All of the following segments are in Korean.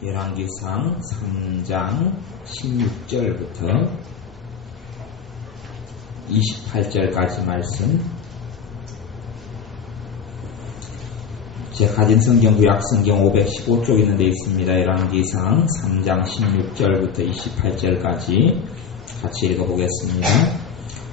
열왕기상 3장 16절부터 28절까지 말씀. 제 가진 성경 구약 성경 515쪽 있는 데 있습니다. 열왕기상 3장 16절부터 28절까지 같이 읽어보겠습니다.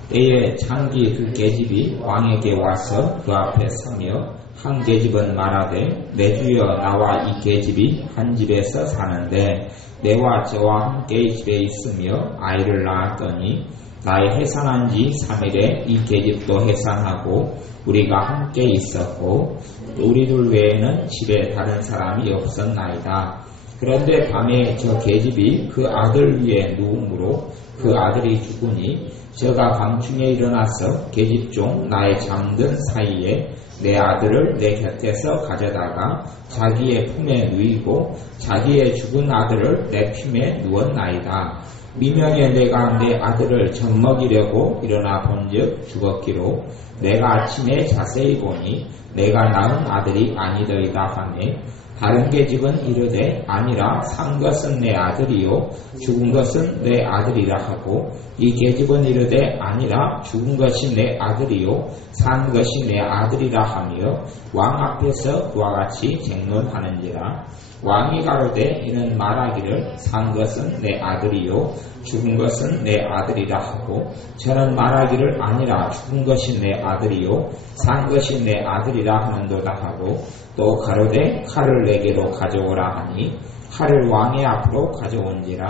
때에 장기 두 계집이 왕에게 와서 그 앞에 서며 한 계집은 말하되 내 주여 나와 이 계집이 한 집에서 사는데 내와 저와 함께 이 집에 있으며 아이를 낳았더니 나의 해산한 지 3일에 이 계집도 해산하고 우리가 함께 있었고 우리 둘 외에는 집에 다른 사람이 없었나이다. 그런데 밤에 저 계집이 그 아들 위에 누움으로 그 아들이 죽으니 저가 밤중에 일어나서 계집종 나의 잠든 사이에 내 아들을 내 곁에서 가져다가 자기의 품에 누이고 자기의 죽은 아들을 내 품에 누웠나이다. 미명에 내가 내 아들을 젖먹이려고 일어나 본즉 죽었기로 내가 아침에 자세히 보니 내가 낳은 아들이 아니더이다 하매 다른 계집은 이르되 아니라 산 것은 내 아들이요 죽은 것은 내 아들이라 하고 이 계집은 이르되 아니라 죽은 것이 내 아들이요 산 것이 내 아들이라 하며 왕 앞에서 그와 같이 쟁론하는지라. 왕이 가로되 이는 말하기를 산 것은 내 아들이요 죽은 것은 내 아들이라 하고 저는 말하기를 아니라 죽은 것이 내 아들이요 산 것이 내 아들이라 하는도다 하고 또 가로되 칼을 내게로 가져오라 하니 칼을 왕의 앞으로 가져온지라.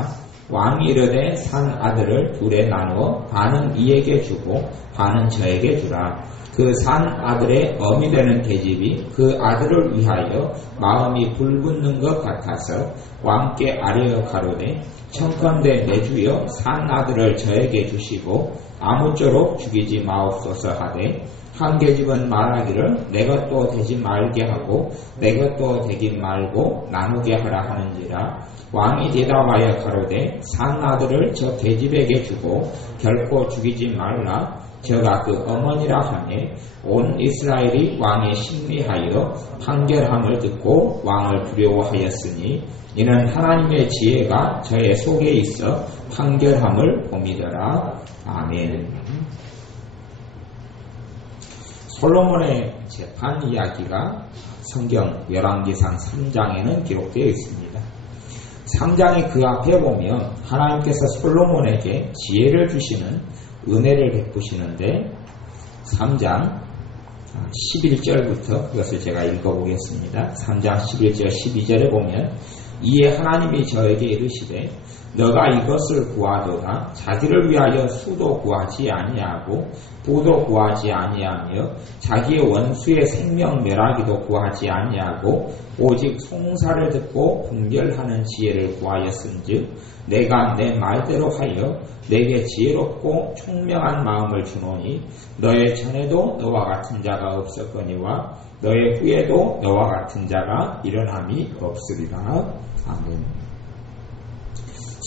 왕이 이르되 산 아들을 둘에 나누어 반은 이에게 주고 반은 저에게 주라. 그 산 아들의 어미 되는 계집이 그 아들을 위하여 마음이 불붙는 것 같아서 왕께 아뢰어 가로되 청컨대 내 주여 산 아들을 저에게 주시고 아무쪼록 죽이지 마옵소서 하되 한 계집은 말하기를 내 것도 되지 말게 하고 내 것도 되긴 말고 나누게 하라 하는지라. 왕이 대답하여 가로되 산 아들을 저 계집에게 주고 결코 죽이지 말라. 저가 그 어머니라 하매 온 이스라엘이 왕에 심리하여 판결함을 듣고 왕을 두려워하였으니 이는 하나님의 지혜가 저의 속에 있어 판결함을 봄이더라. 아멘. 솔로몬의 재판 이야기가 성경 열왕기상 3장에는 기록되어 있습니다. 3장의 그 앞에 보면 하나님께서 솔로몬에게 지혜를 주시는 은혜를 베푸시는데 3장 11절부터 그것을 제가 읽어보겠습니다. 3장 11절 12절에 보면 이에 하나님이 저에게 이르시되 너가 이것을 구하도다. 자기를 위하여 수도 구하지 아니하고 부도 구하지 아니하며 자기의 원수의 생명 멸하기도 구하지 아니하고 오직 송사를 듣고 분별하는 지혜를 구하였은즉 내가 내 말대로 하여 내게 지혜롭고 총명한 마음을 주노니 너의 전에도 너와 같은 자가 없었거니와 너의 후에도 너와 같은 자가 일어남이 없으리라. 아멘.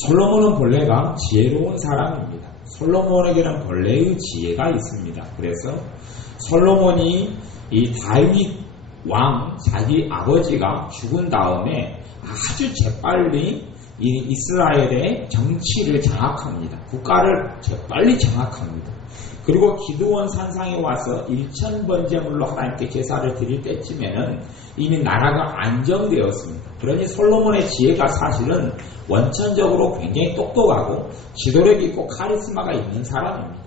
솔로몬은 본래가 지혜로운 사람입니다. 솔로몬에게는 본래의 지혜가 있습니다. 그래서 솔로몬이 이 다윗 왕 자기 아버지가 죽은 다음에 아주 재빨리 이 이스라엘의 정치를 장악합니다. 국가를 재빨리 장악합니다. 그리고 기드온 산상에 와서 1000번제물로 하나님께 제사를 드릴 때쯤에는 이미 나라가 안정되었습니다. 그러니 솔로몬의 지혜가 사실은 원천적으로 굉장히 똑똑하고 지도력 있고 카리스마가 있는 사람입니다.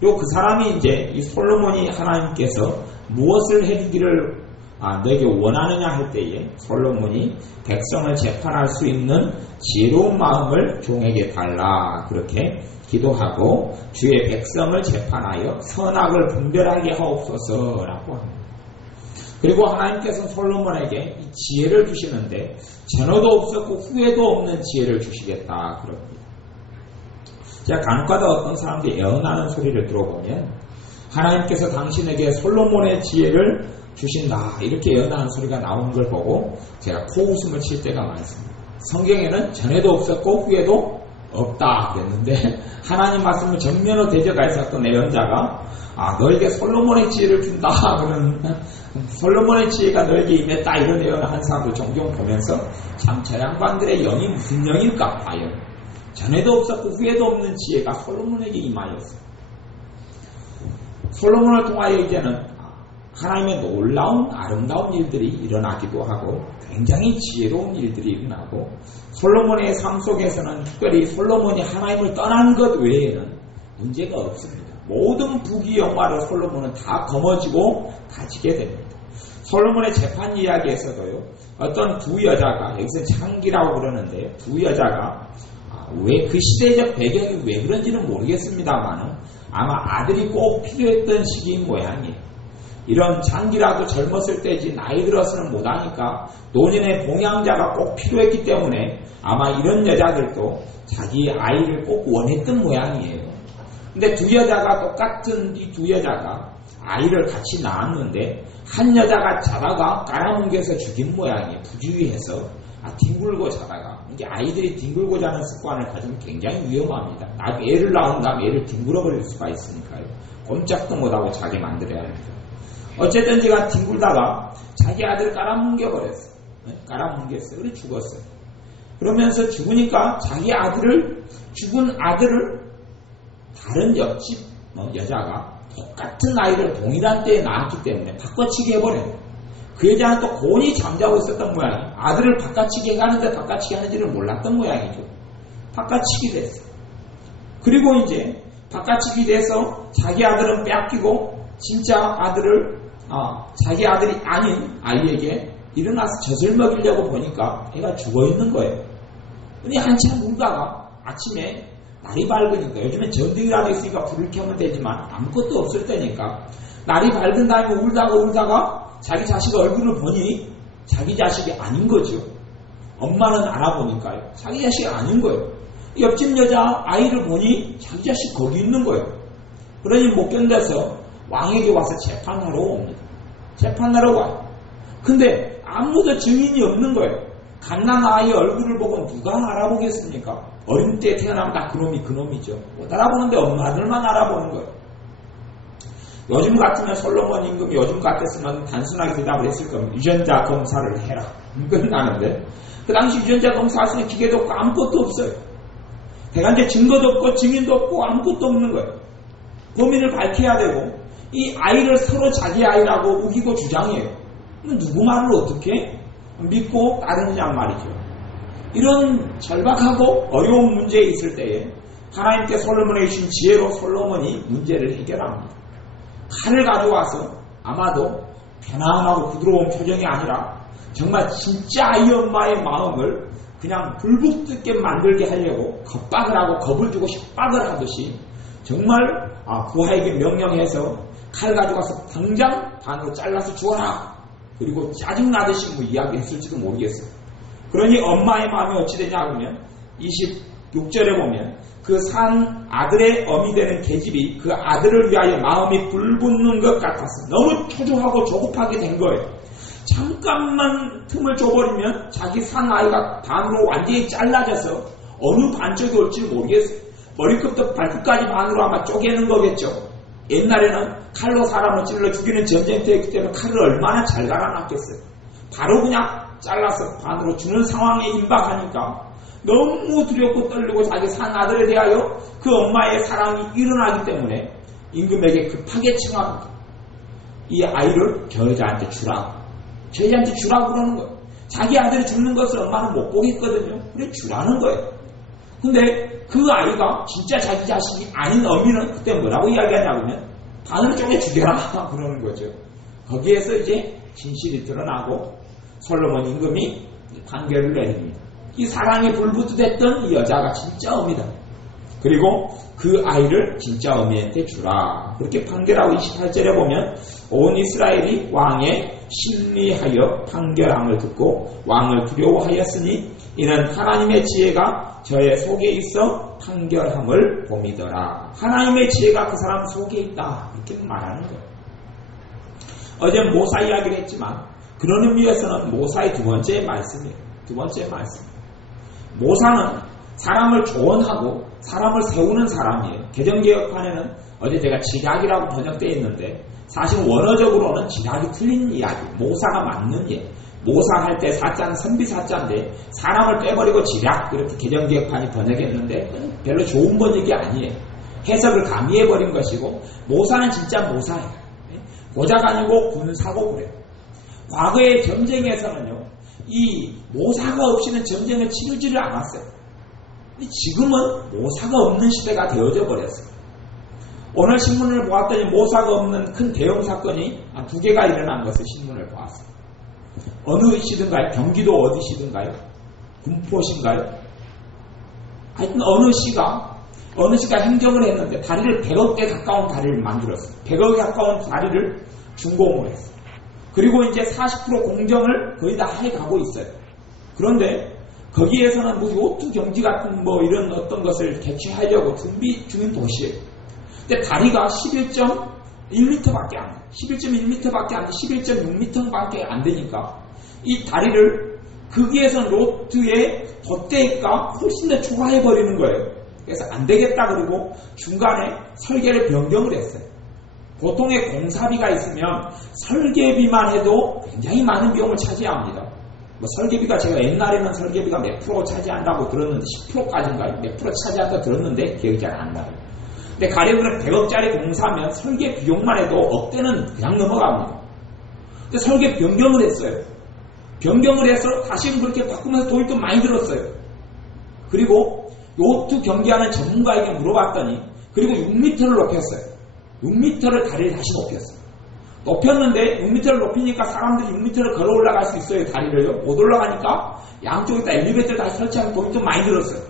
그리고 그 사람이 이제 이 솔로몬이 하나님께서 무엇을 해주기를 내게 원하느냐 할 때에 솔로몬이 백성을 재판할 수 있는 지혜로운 마음을 종에게 달라 그렇게 기도하고 주의 백성을 재판하여 선악을 분별하게 하옵소서라고 합니다. 그리고 하나님께서 솔로몬에게 이 지혜를 주시는데 전에도 없었고 후에도 없는 지혜를 주시겠다 그럽니다. 제가 간혹가다 어떤 사람들이 애언하는 소리를 들어보면 하나님께서 당신에게 솔로몬의 지혜를 주신다 이렇게 예언하는 소리가 나오는 걸 보고 제가 코웃음을 칠 때가 많습니다. 성경에는 전에도 없었고 후에도 없다 그랬는데 하나님 말씀을 정면으로 대적하여 있었던 예언자가 너에게 솔로몬의 지혜를 준다 그런 솔로몬의 지혜가 너에게 임했다 이런 예언을 한 사람도 종종 보면서 참 저 양반들의 영이 무슨 영일까 과연 전에도 없었고 후에도 없는 지혜가 솔로몬에게 임하였어. 솔로몬을 통하여 이제는 하나님의 놀라운 아름다운 일들이 일어나기도 하고 굉장히 지혜로운 일들이 일어나고 솔로몬의 삶 속에서는 특별히 솔로몬이 하나님을 떠난 것 외에는 문제가 없습니다. 모든 부귀 영화를 솔로몬은 다 거머쥐고 가지게 됩니다. 솔로몬의 재판 이야기에서도요. 어떤 두 여자가 여기서 창기라고 그러는데 두 여자가 왜 그 시대적 배경이 왜 그런지는 모르겠습니다만 아마 아들이 꼭 필요했던 시기인 모양이에요. 이런 장기라도 젊었을 때지 나이 들어서는 못하니까 노년의 봉양자가 꼭 필요했기 때문에 아마 이런 여자들도 자기 아이를 꼭 원했던 모양이에요. 근데 두 여자가 똑같은 이 두 여자가 아이를 같이 낳았는데 한 여자가 자다가 깔아뭉개서 죽인 모양이에요. 부주의해서 뒹굴고 자다가 이게 아이들이 뒹굴고 자는 습관을 가지면 굉장히 위험합니다. 애를 낳은 다음에 애를 뒹굴어 버릴 수가 있으니까요. 꼼짝도 못하고 자게 만들어야 합니다. 어쨌든 제가 뒹굴다가 자기 아들을 깔아뭉개버렸어요. 깔아뭉개었어요. 그래 죽었어요. 그러면서 죽으니까 자기 아들을 죽은 아들을 다른 옆집 여자가 똑같은 아이를 동일한 때에 낳았기 때문에 바꿔치기 해버려요. 그 여자는 또 곤히 잠자고 있었던 모양이에요. 아들을 바꿔치기 하는데 바꿔치기 하는지를 몰랐던 모양이죠. 바꿔치기 됐어요. 그리고 이제 바꿔치기 돼서 자기 아들은 뺏기고 진짜 아들을 자기 아들이 아닌 아이에게 일어나서 젖을 먹이려고 보니까 애가 죽어있는 거예요. 근데 한참 울다가 아침에 날이 밝으니까 요즘엔 전등이라도 있으니까 불을 켜면 되지만 아무것도 없을 때니까 날이 밝은 다음에 울다가 자기 자식 얼굴을 보니 자기 자식이 아닌 거죠. 엄마는 알아보니까요. 자기 자식이 아닌 거예요. 옆집 여자 아이를 보니 자기 자식 거기 있는 거예요. 그러니 못 견뎌서 왕에게 와서 재판하러 옵니다. 재판하러 와요. 근데 아무도 증인이 없는 거예요. 갓난 아이의 얼굴을 보고 누가 알아보겠습니까? 어린 때 태어나면 다 그놈이 그놈이죠. 못 알아보는데 엄마들만 알아보는 거예요. 요즘 같으면 솔로몬 임금이 요즘 같았으면 단순하게 대답을 했을 겁니다. 유전자 검사를 해라. 끝나는데 그 당시 유전자 검사할 수 있는 기계도 없고 아무것도 없어요. 대간제 증거도 없고 증인도 없고 아무것도 없는 거예요. 범인을 밝혀야 되고 이 아이를 서로 자기 아이라고 우기고 주장해요. 누구 말을 어떻게 믿고 따르느냐 말이죠. 이런 절박하고 어려운 문제에 있을 때에 하나님께 솔로몬에게 주신 지혜로 솔로몬이 문제를 해결합니다. 칼을 가져와서 아마도 편안하고 부드러운 표정이 아니라 정말 진짜 아이 엄마의 마음을 그냥 불붙게 만들게 하려고 겁박을 하고 겁을 주고 협박을 하듯이 정말 부하에게 명령해서 칼 가져가서 당장 반으로 잘라서 주어라. 그리고 짜증나듯이 이야기했을지도 모르겠어요. 그러니 엄마의 마음이 어찌 되냐 하면 26절에 보면 그 산 아들의 어미 되는 계집이 그 아들을 위하여 마음이 불붙는 것 같아서 너무 초조하고 조급하게 된 거예요. 잠깐만 틈을 줘버리면 자기 산 아이가 반으로 완전히 잘라져서 어느 반쪽이 올지 모르겠어요. 머리끝부터 발끝까지 반으로 아마 쪼개는 거겠죠. 옛날에는 칼로 사람을 찔러 죽이는 전쟁터였기 때문에 칼을 얼마나 잘 갈아놨겠어요. 바로 그냥 잘라서 반으로 주는 상황에 임박하니까 너무 두렵고 떨리고 자기 산 아들에 대하여 그 엄마의 사랑이 일어나기 때문에 임금에게 급하게 청합니다. 이 아이를 저 여자한테 주라고. 저 여자한테 주라고 그러는 거예요. 자기 아들이 죽는 것을 엄마는 못 보겠거든요. 그래 주라는 거예요. 근데 그 아이가 진짜 자기 자식이 아닌 어미는 그때 뭐라고 이야기하냐면 반으로 쪼개 죽여라 그러는 거죠. 거기에서 이제 진실이 드러나고 솔로몬 임금이 판결을 내립니다. 이 사랑에 불붙었던 이 여자가 진짜 어미다. 그리고 그 아이를 진짜 어미한테 주라. 그렇게 판결하고 28절에 보면 온 이스라엘이 왕의 신리하여 판결함을 듣고 왕을 두려워하였으니 이는 하나님의 지혜가 저의 속에 있어 판결함을 봄이더라. 하나님의 지혜가 그 사람 속에 있다. 이렇게 말하는 거예요. 어제 모사 이야기를 했지만 그런 의미에서는 모사의 두 번째 말씀이에요. 두 번째 말씀. 모사는 사람을 조언하고 사람을 세우는 사람이에요. 개정개혁판에는 어제 제가 지략이라고 번역되어 있는데 사실 원어적으로는 지략이 틀린 이야기, 모사가 맞는 예. 모사할 때 사자는 선비사자인데 사람을 빼버리고 지략 그렇게 개정개혁판이 번역했는데 별로 좋은 번역이 아니에요. 해석을 가미해버린 것이고 모사는 진짜 모사예요. 고자가 아니고 군사고 그래요. 과거의 전쟁에서는요. 이 모사가 없이는 전쟁을 치르지를 않았어요. 지금은 모사가 없는 시대가 되어져 버렸어요. 오늘 신문을 보았더니 모사가 없는 큰 대형 사건이 두 개가 일어난 것을 신문을 보았어요. 어느 시든가요? 경기도 어디 시든가요? 군포시인가요? 하여튼 어느 시가 행정을 했는데 다리를 100억대 가까운 다리를 만들었어요. 100억에 가까운 다리를 준공을 했어요. 그리고 이제 40% 공정을 거의 다 해가고 있어요. 그런데 거기에서는 뭐 요트 경지 같은 뭐 이런 어떤 것을 개최하려고 준비 중인 도시예요. 근데 다리가 11.1m밖에 안 돼요. 11.1m밖에 안 돼. 11.6m밖에 안 되니까 이 다리를 거기에서 로트의 덧대가 훨씬 더 초과해버리는 거예요. 그래서 안 되겠다 그러고 중간에 설계를 변경을 했어요. 보통의 공사비가 있으면 설계비만 해도 굉장히 많은 비용을 차지합니다. 뭐 설계비가 제가 옛날에는 설계비가 몇 프로 차지한다고 들었는데 10%까지인가요? 몇 프로 차지한다고 들었는데 기억이 잘 안 나요. 근데 가령은 100억짜리 공사면 설계 비용만 해도 억대는 그냥 넘어갑니다. 근데 설계 변경을 했어요. 변경을 해서 다시는 그렇게 바꾸면서 돈이 또 많이 들었어요. 그리고 요트 경기하는 전문가에게 물어봤더니 그리고 6m를 높였어요. 6m를 다리를 다시 높였어요. 높였는데 6m를 높이니까 사람들이 6m를 걸어 올라갈 수 있어요. 다리를요. 못 올라가니까 양쪽에다 엘리베이터를 다시 설치하면 돈이 좀 많이 들었어요.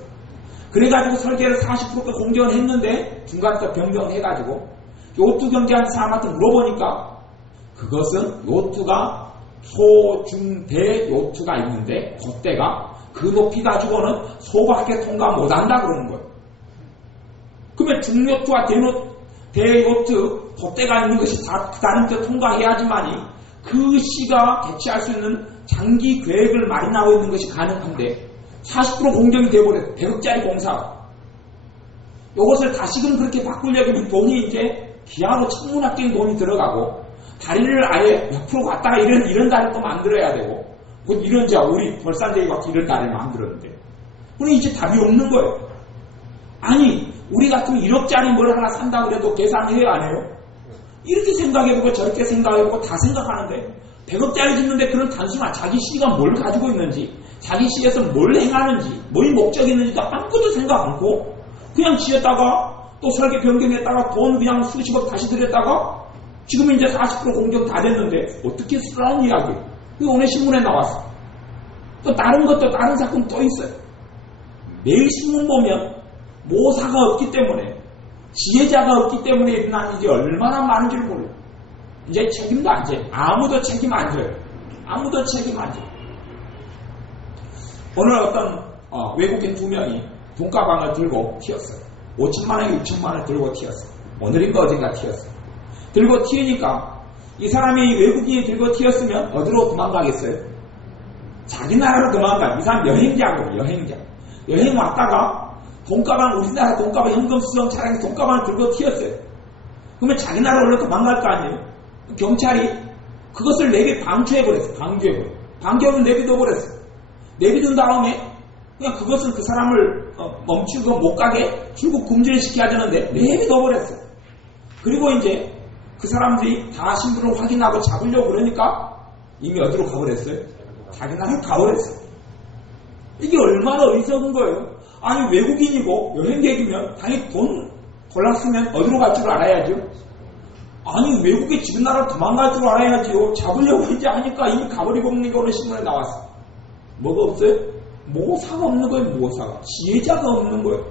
그래가지고 설계를 40% 공정을 했는데 중간에 또 변경을 해가지고 요트 경기하는 사람한테 물어보니까 그것은 요트가 소, 중, 대 요트가 있는데 그때가 그 높이 가지고는 소밖에 통과 못한다 그러는 거예요. 그러면 중요트와 대요트 돛대가 있는 것이 다른 데 통과해야지만이 그 시가 개최할 수 있는 장기 계획을 마련하고 있는 것이 가능한데 40% 공정이 되어버려요. 100억짜리 공사. 이것을 다시금 그렇게 바꾸려면 돈이 이제 기하로 천문학적인 돈이 들어가고 다리를 아예 몇 프로 갔다가 이런 다리를 또 만들어야 되고 이런 우리 벌산대기 같은 이런 다리를 만들었는데 그럼 이제 답이 없는 거예요. 아니 우리 같으면 1억짜리 뭘 하나 산다고 그래도 계산해요 안 해요? 이렇게 생각해보고 저렇게 생각해보고 다 생각하는데 100억짜리 짓는데 그런 단순한 자기 시가 뭘 가지고 있는지 자기 시에서 뭘 행하는지 뭘 목적이 있는지도 아무것도 생각 않고 그냥 지었다가 또 설계 변경했다가 돈 그냥 수십억 다시 들였다가 지금 이제 40% 공정 다 됐는데 어떻게 쓰라는 이야기예요. 그게 오늘 신문에 나왔어. 또 다른 것도 다른 사건 또 있어요. 매일 신문 보면 모사가 없기 때문에 지혜자가 없기 때문에 일어나는 일이 얼마나 많은지를 몰라요. 이제 책임도 안 져요. 아무도 책임 안 져요. 아무도 책임 안 져요. 오늘 어떤 외국인 2명이 돈가방을 들고 튀었어요. 5천만원, 6천만원을 들고 튀었어요. 오늘인가 어젠가 튀었어요. 들고 튀니까 이 사람이 외국인이 들고 튀었으면 어디로 도망가겠어요? 자기 나라로 도망가요. 이 사람 여행자거든요. 여행 왔다가 돈가방, 우리나라 돈가방 현금 수송 차량에 돈가방을 들고 튀었어요. 그러면 자기 나라로 도망갈 거 아니에요? 경찰이 그것을 방조해버렸어요. 방조하면 내비둬버렸어요. 내비둔 다음에 그냥 그것은 그 사람을 멈추고 못 가게 출국 금지를 시켜야 되는데 내비둬버렸어요. 그리고 이제 그 사람들이 다 신분을 확인하고 잡으려고 그러니까 이미 어디로 가버렸어요? 자기 나라로 가버렸어요. 이게 얼마나 어리석은 거예요. 아니 외국인이고 여행객이면 당연히 돈 골랐으면 어디로 갈 줄 알아야죠. 아니 외국에 지금 나라로 도망갈 줄 알아야지요. 잡으려고 이제 하니까 이미 가버리고 있는 게 오늘 신문에 나왔어. 뭐가 없어요? 모사가 없는 거예요. 모사가. 지혜자가 없는 거예요.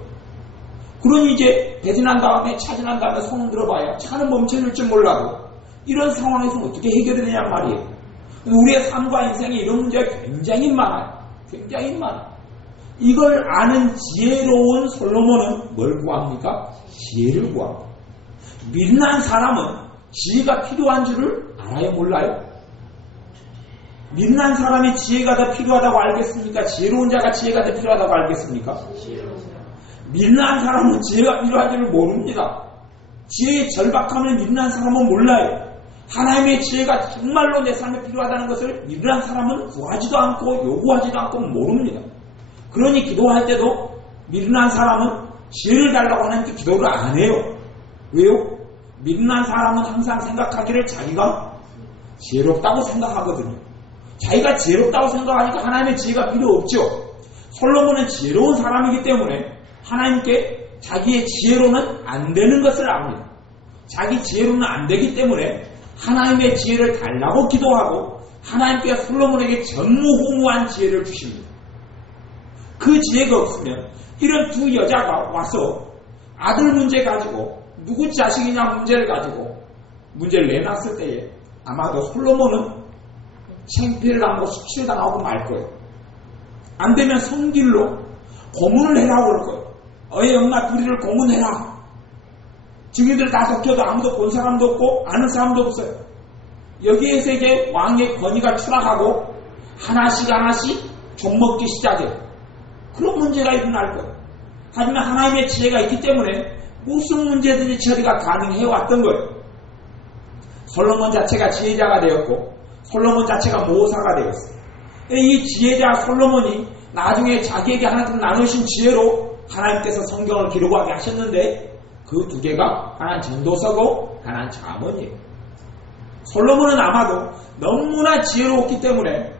그러니 이제 배진한 다음에 차진한 다음에 손을 들어봐야 차는 멈춰질 줄 몰라도 이런 상황에서 어떻게 해결되느냐 말이에요. 우리의 삶과 인생에 이런 문제가 굉장히 많아요. 굉장히 많아요. 이걸 아는 지혜로운 솔로몬은 뭘 구합니까? 지혜를 구합니다. 미련한 사람은 지혜가 필요한 줄을 알아요? 몰라요? 믿는 사람이 지혜가 더 필요하다고 알겠습니까? 지혜로운 자가 지혜가 더 필요하다고 알겠습니까? 믿는 사람은 지혜가 필요한지를 모릅니다. 지혜의 절박함을 믿는 사람은 몰라요. 하나님의 지혜가 정말로 내 삶에 필요하다는 것을 믿는 사람은 구하지도 않고 요구하지도 않고 모릅니다. 그러니 기도할 때도 믿는 사람은 지혜를 달라고 하나님께 기도를 안 해요. 왜요? 믿는 사람은 항상 생각하기를 자기가 지혜롭다고 생각하거든요. 자기가 지혜롭다고 생각하니까 하나님의 지혜가 필요 없죠. 솔로몬은 지혜로운 사람이기 때문에 하나님께 자기의 지혜로는 안 되는 것을 압니다. 자기 지혜로는 안 되기 때문에 하나님의 지혜를 달라고 기도하고 하나님께 솔로몬에게 전무후무한 지혜를 주십니다. 그 지혜가 없으면 이런 두 여자가 와서 아들 문제 가지고 누구 자식이냐 문제를 가지고 문제를 내놨을 때에 아마도 솔로몬은 창피를 당하고 수치를 당하고 말 거예요. 안 되면 성길로 고문을 해라고 그럴 거예요. 어의 엄마 둘이를 고문해라. 증인들 다 섞여도 아무도 본 사람도 없고 아는 사람도 없어요. 여기에서 이제 왕의 권위가 추락하고 하나씩 좀먹기 시작해요. 그런 문제가 일어날 거예요. 하지만 하나님의 지혜가 있기 때문에 무슨 문제든지 처리가 가능해왔던 거예요. 솔로몬 자체가 지혜자가 되었고 솔로몬 자체가 모사가 되었어요. 이 지혜자 솔로몬이 나중에 자기에게 하나님 나누신 지혜로 하나님께서 성경을 기록하게 하셨는데 그 두 개가 하나는 전도서고 하나는 잠언이에요. 솔로몬은 아마도 너무나 지혜로웠기 때문에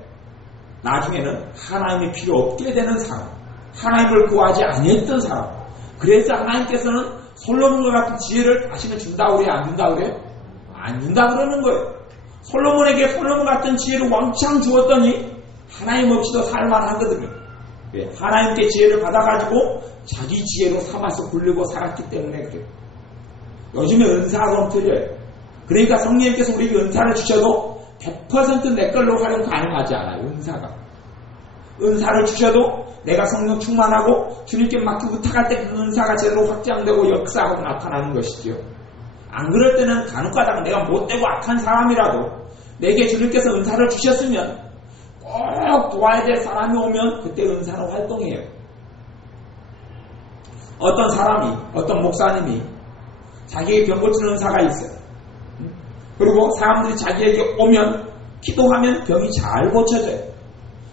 나중에는 하나님이 필요 없게 되는 사람, 하나님을 구하지 아니했던 사람. 그래서 하나님께서는 솔로몬과 같은 지혜를 다시는 준다고 그래요? 안 준다고 그래요? 안 준다 그러는 거예요. 솔로몬에게 솔로몬 같은 지혜를 왕창 주었더니 하나님 없이도 살만하거든요. 왜? 하나님께 지혜를 받아가지고 자기 지혜로 삼아서 굴리고 살았기 때문에 그래요. 요즘에 은사가 너무 틀려요. 그러니까 성령님께서 우리에게 은사를 주셔도 100% 내 걸로 활용 가능하지 않아요. 은사를 주셔도 내가 성령 충만하고 주님께 맡기고 부탁할 때 그 은사가 제대로 확장되고 역사하고 나타나는 것이지요. 안 그럴 때는 간혹가다가 내가 못되고 악한 사람이라도 내게 주님께서 은사를 주셨으면 꼭 도와야 될 사람이 오면 그때 은사는 활동해요. 어떤 사람이, 어떤 목사님이 자기에게 병 고치는 은사가 있어요. 그리고 사람들이 자기에게 오면 기도하면 병이 잘 고쳐져요.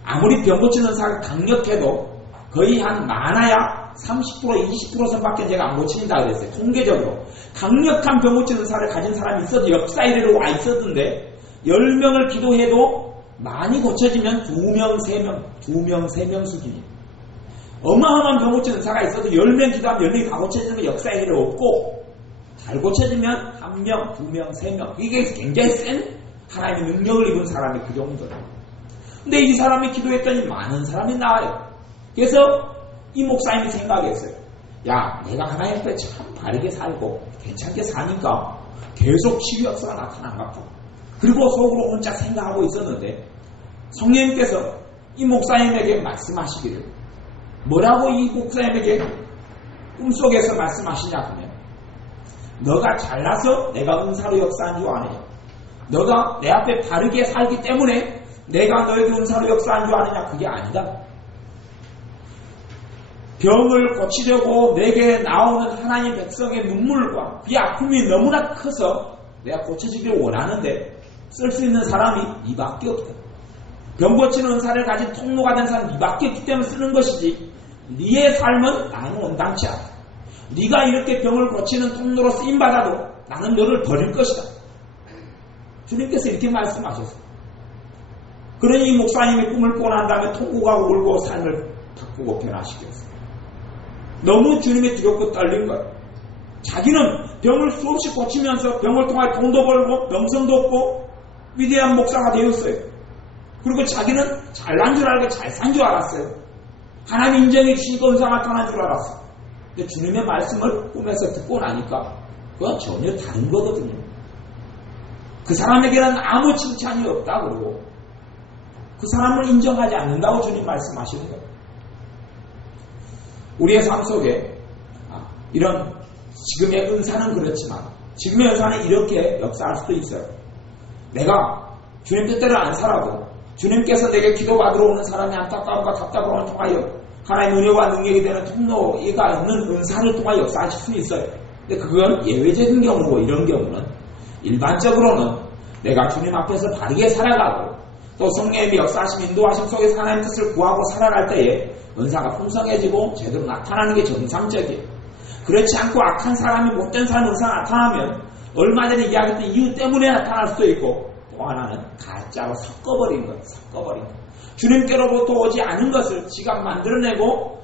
아무리 병 고치는 은사가 강력해도 거의 한 많아야 30% 20% 선밖에 제가 안 고친다 그랬어요. 통계적으로. 강력한 병 고치는 은사를 가진 사람이 있어도 역사 이래로 와 있었는데 10명을 기도해도 많이 고쳐지면 2명, 3명 수준이에요. 어마어마한 병 고치는 은사가 있어도 10명 기도하면 10명이 다 고쳐지는 역사 이래로 없고 잘 고쳐지면 1명, 2명, 3명. 이게 굉장히 센 하나님의 능력을 입은 사람이 그 정도예요. 근데 이 사람이 기도했더니 많은 사람이 나와요. 그래서 이 목사님이 생각했어요. 야, 내가 하나님 앞에 참 바르게 살고 괜찮게 사니까 계속 치유 역사가 나타난가 봐. 그리고 속으로 혼자 생각하고 있었는데 성령님께서 이 목사님에게 말씀하시기를 뭐라고 이 목사님에게 꿈속에서 말씀하시냐 하면 너가 잘나서 내가 은사로 역사한 줄 아느냐? 너가 내 앞에 바르게 살기 때문에 내가 너에게 은사로 역사한 줄 아느냐? 그게 아니다. 병을 고치려고 내게 나오는 하나님 백성의 눈물과 그 아픔이 너무나 커서 내가 고쳐지기를 원하는데 쓸 수 있는 사람이 니밖에 없다. 병 고치는 은사를 가진 통로가 된 사람이 니밖에 없기 때문에 쓰는 것이지 니의 삶은 나는 온당치 않아. 네가 이렇게 병을 고치는 통로로 쓰임받아도 나는 너를 버릴 것이다. 주님께서 이렇게 말씀하셨어요. 그러니 이 목사님이 꿈을 꾸고 난 다음에 통곡하고 울고 삶을 바꾸고 변화시켰어요. 너무 주님의 두렵고 떨린 거예요. 자기는 병을 수없이 고치면서 병을 통해 돈도 벌고 명성도 얻고 위대한 목사가 되었어요. 그리고 자기는 잘난 줄 알고 잘 산 줄 알았어요. 하나님 인정해 주시니까 은사 나타난 줄 알았어요. 근데 주님의 말씀을 꿈에서 듣고 나니까 그건 전혀 다른 거거든요. 그 사람에게는 아무 칭찬이 없다 그러고 그 사람을 인정하지 않는다고 주님 말씀하시는 거예요. 우리의 삶 속에 이런 지금의 은사는 그렇지만 지금의 은사는 이렇게 역사할 수도 있어요. 내가 주님 뜻대로 안 살아도 주님께서 내게 기도받으러 오는 사람의 안타까움과 답답함을 통하여 하나님의 은혜와 능력이 되는 통로가 없는 은사를 통하여 역사하실 수 있어요. 근데 그건 예외적인 경우고, 이런 경우는 일반적으로는 내가 주님 앞에서 바르게 살아가고 또 성령의 역사하심 인도하심 속에서 하나님의 뜻을 구하고 살아갈 때에 은사가 풍성해지고 제대로 나타나는 게 정상적이에요. 그렇지 않고 악한 사람이, 못된 사람이 은사가 나타나면 얼마 전에 이야기했던 이유 때문에 나타날 수도 있고, 또 하나는 가짜로 섞어버린 것, 주님께로부터 오지 않은 것을 지가 만들어내고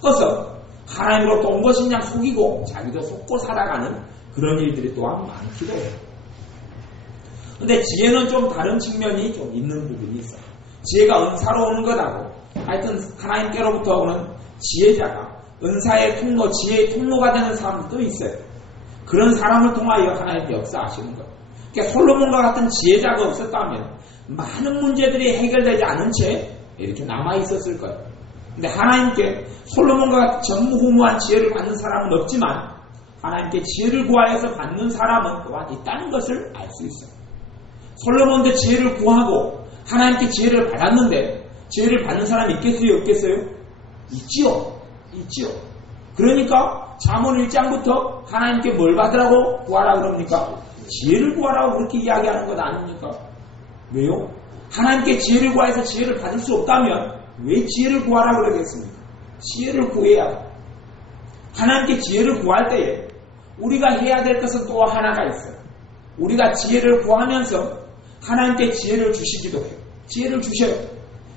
섞어서 하나님으로부터 온 것인 양 속이고 자기도 속고 살아가는 그런 일들이 또한 많기도 해요. 근데 지혜는 좀 다른 측면이 좀 있는 부분이 있어요. 지혜가 은사로 오는 것하고, 하여튼 하나님께로부터 오는 지혜자가 은사의 통로, 지혜의 통로가 되는 사람도 있어요. 그런 사람을 통하여 하나님께 역사하시는 거예요. 그러니까 솔로몬과 같은 지혜자가 없었다면 많은 문제들이 해결되지 않은 채 이렇게 남아있었을 거예요. 근데 하나님께 솔로몬과 같은 전무후무한 지혜를 받는 사람은 없지만 하나님께 지혜를 구하여서 받는 사람은 또한 있다는 것을 알 수 있어요. 솔로몬도 지혜를 구하고 하나님께 지혜를 받았는데 지혜를 받는 사람이 있겠어요? 없겠어요? 있지요. 그러니까 잠언 1장부터 하나님께 뭘 받으라고 구하라 그럽니까? 지혜를 구하라고 그렇게 이야기하는 것 아닙니까? 왜요? 하나님께 지혜를 구해서 지혜를 받을 수 없다면 왜 지혜를 구하라고 그러겠습니까? 지혜를 구해야, 하나님께 지혜를 구할 때에 우리가 해야 될 것은 또 하나가 있어요. 우리가 지혜를 구하면서 하나님께 지혜를 주시기도 해요. 지혜를 주셔요.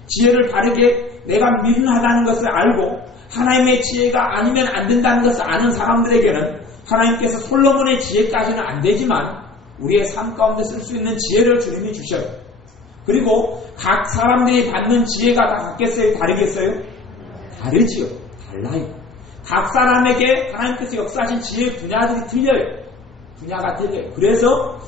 지혜를 바르게 내가 미련하다는 것을 알고 하나님의 지혜가 아니면 안 된다는 것을 아는 사람들에게는 하나님께서 솔로몬의 지혜까지는 안 되지만 우리의 삶 가운데 쓸 수 있는 지혜를 주님이 주셔요. 그리고 각 사람들이 받는 지혜가 다 같겠어요? 다르겠어요? 다르지요. 달라요. 각 사람에게 하나님께서 역사하신 지혜의 분야들이 틀려요. 분야가 틀려요. 그래서